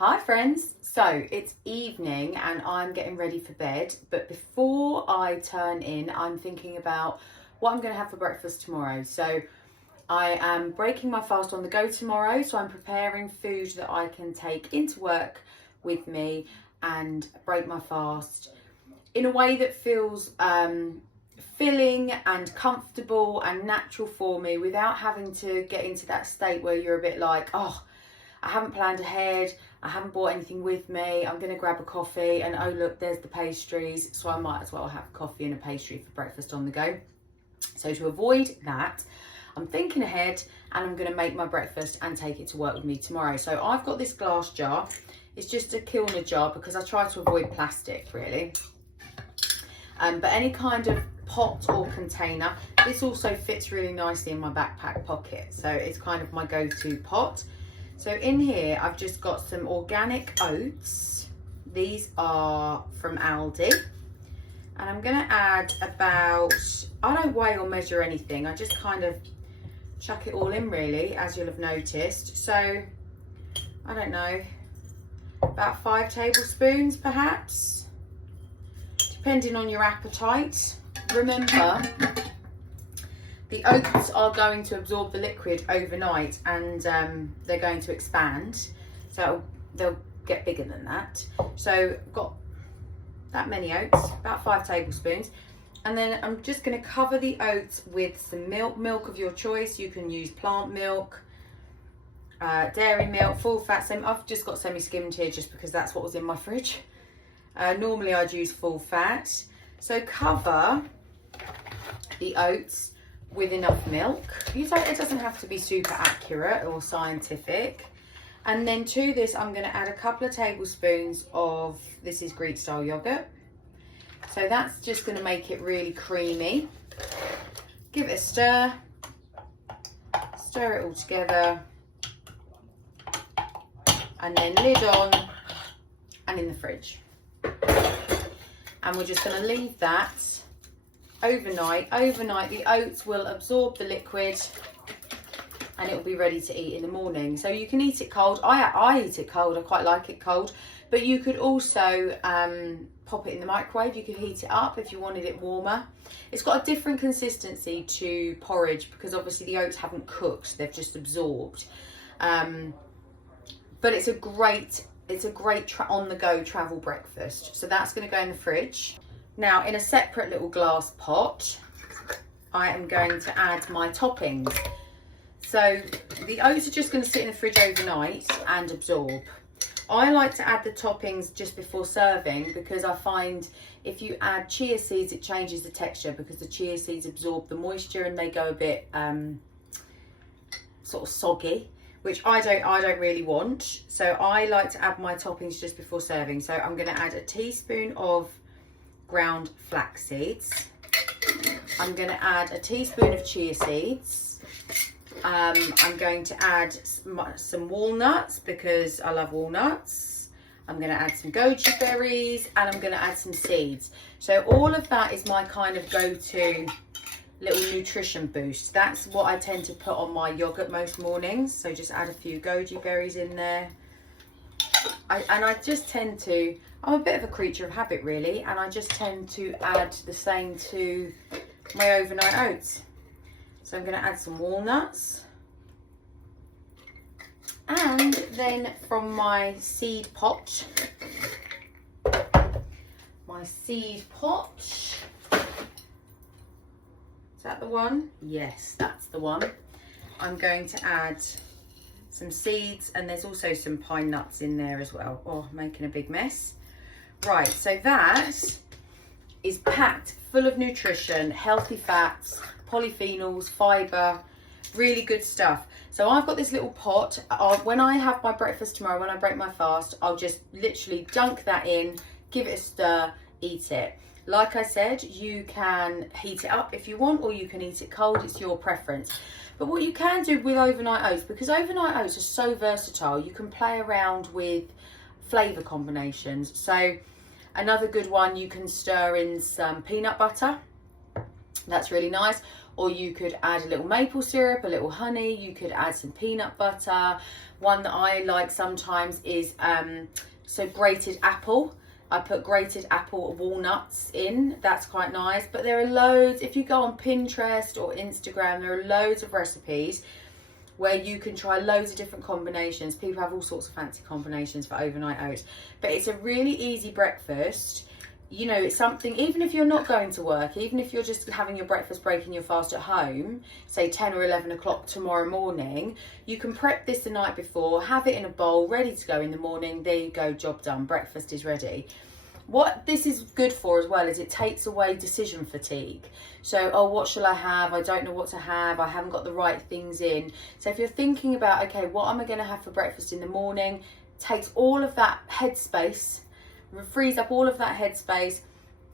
Hi friends, so it's evening and I'm getting ready for bed, but before I turn in I'm thinking about what I'm going to have for breakfast tomorrow. So I am breaking my fast on the go tomorrow, so I'm preparing food that I can take into work with me and break my fast in a way that feels filling and comfortable and natural for me without having to get into that state where you're a bit like, oh, I haven't planned ahead, I haven't bought anything with me, I'm going to grab a coffee and oh look, there's the pastries, so I might as well have coffee and a pastry for breakfast on the go. So to avoid that, I'm thinking ahead and I'm going to make my breakfast and take it to work with me tomorrow. So I've got this glass jar. It's just a Kilner jar because I try to avoid plastic really. But any kind of pot or container. This also fits really nicely in my backpack pocket. So it's kind of my go-to pot. So in here, I've just got some organic oats. These are from Aldi. And I'm gonna add about, I don't weigh or measure anything. I just kind of chuck it all in really, as you'll have noticed. So, I don't know, about 5 tablespoons perhaps, depending on your appetite. Remember, the oats are going to absorb the liquid overnight and they're going to expand. So they'll get bigger than that. So I've got that many oats, about 5 tablespoons. And then I'm just going to cover the oats with some milk of your choice. You can use plant milk, dairy milk, full fat. I've just got semi-skimmed here just because that's what was in my fridge. Normally I'd use full fat. So cover the oats with enough milk. It doesn't have to be super accurate or scientific. And then to this, I'm going to add a couple of tablespoons of, this is Greek style yogurt. So that's just going to make it really creamy. Give it a stir. Stir it all together. And then lid on and in the fridge. And we're just going to leave that overnight. Overnight, the oats will absorb the liquid and it will be ready to eat in the morning. So you can eat it cold. I eat it cold. I quite like it cold. But you could also pop it in the microwave. You could heat it up if you wanted it warmer. It's got a different consistency to porridge because obviously the oats haven't cooked. They've just absorbed. But it's a great on-the-go travel breakfast. So that's going to go in the fridge. Now, in a separate little glass pot, I am going to add my toppings. So the oats are just going to sit in the fridge overnight and absorb. I like to add the toppings just before serving because I find if you add chia seeds, it changes the texture because the chia seeds absorb the moisture and they go a bit sort of soggy, which I don't really want. So I like to add my toppings just before serving. So I'm going to add a teaspoon of ground flax seeds. I'm going to add a teaspoon of chia seeds. I'm going to add some walnuts because I love walnuts. I'm going to add some goji berries and I'm going to add some seeds. So all of that is my kind of go-to little nutrition boost. That's what I tend to put on my yogurt most mornings. So just add a few goji berries in there. I just tend to, I'm a bit of a creature of habit really, and I just tend to add the same to my overnight oats. So I'm going to add some walnuts. And then from my seed pot, is that the one? Yes, that's the one. I'm going to add some seeds and there's also some pine nuts in there as well. Oh, making a big mess. Right, so that is packed full of nutrition, healthy fats, polyphenols, fibre, really good stuff. So I've got this little pot. When I have my breakfast tomorrow, when I break my fast, I'll just literally dunk that in, give it a stir, eat it. Like I said, you can heat it up if you want, or you can eat it cold. It's your preference. But what you can do with overnight oats, because overnight oats are so versatile, you can play around with flavour combinations. So another good one, you can stir in some peanut butter. That's really nice. or you could add a little maple syrup, a little honey, you could add some peanut butter. One that I like sometimes is grated apple. I put grated apple walnuts in, that's quite nice. But there are loads, if you go on Pinterest or Instagram, there are loads of recipes where you can try loads of different combinations. People have all sorts of fancy combinations for overnight oats, but it's a really easy breakfast. You know, it's something, even if you're not going to work, even if you're just having your breakfast breaking your fast at home, say 10 or 11 o'clock tomorrow morning, you can prep this the night before, have it in a bowl, ready to go in the morning. There you go, job done, breakfast is ready. What this is good for as well is it takes away decision fatigue. So, oh, what shall I have? I don't know what to have. I haven't got the right things in. So if you're thinking about, okay, what am I going to have for breakfast in the morning? Takes all of that headspace, frees up all of that headspace.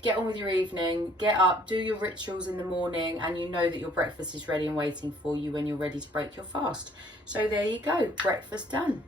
Get on with your evening, get up, do your rituals in the morning, and you know that your breakfast is ready and waiting for you when you're ready to break your fast. So there you go, breakfast done.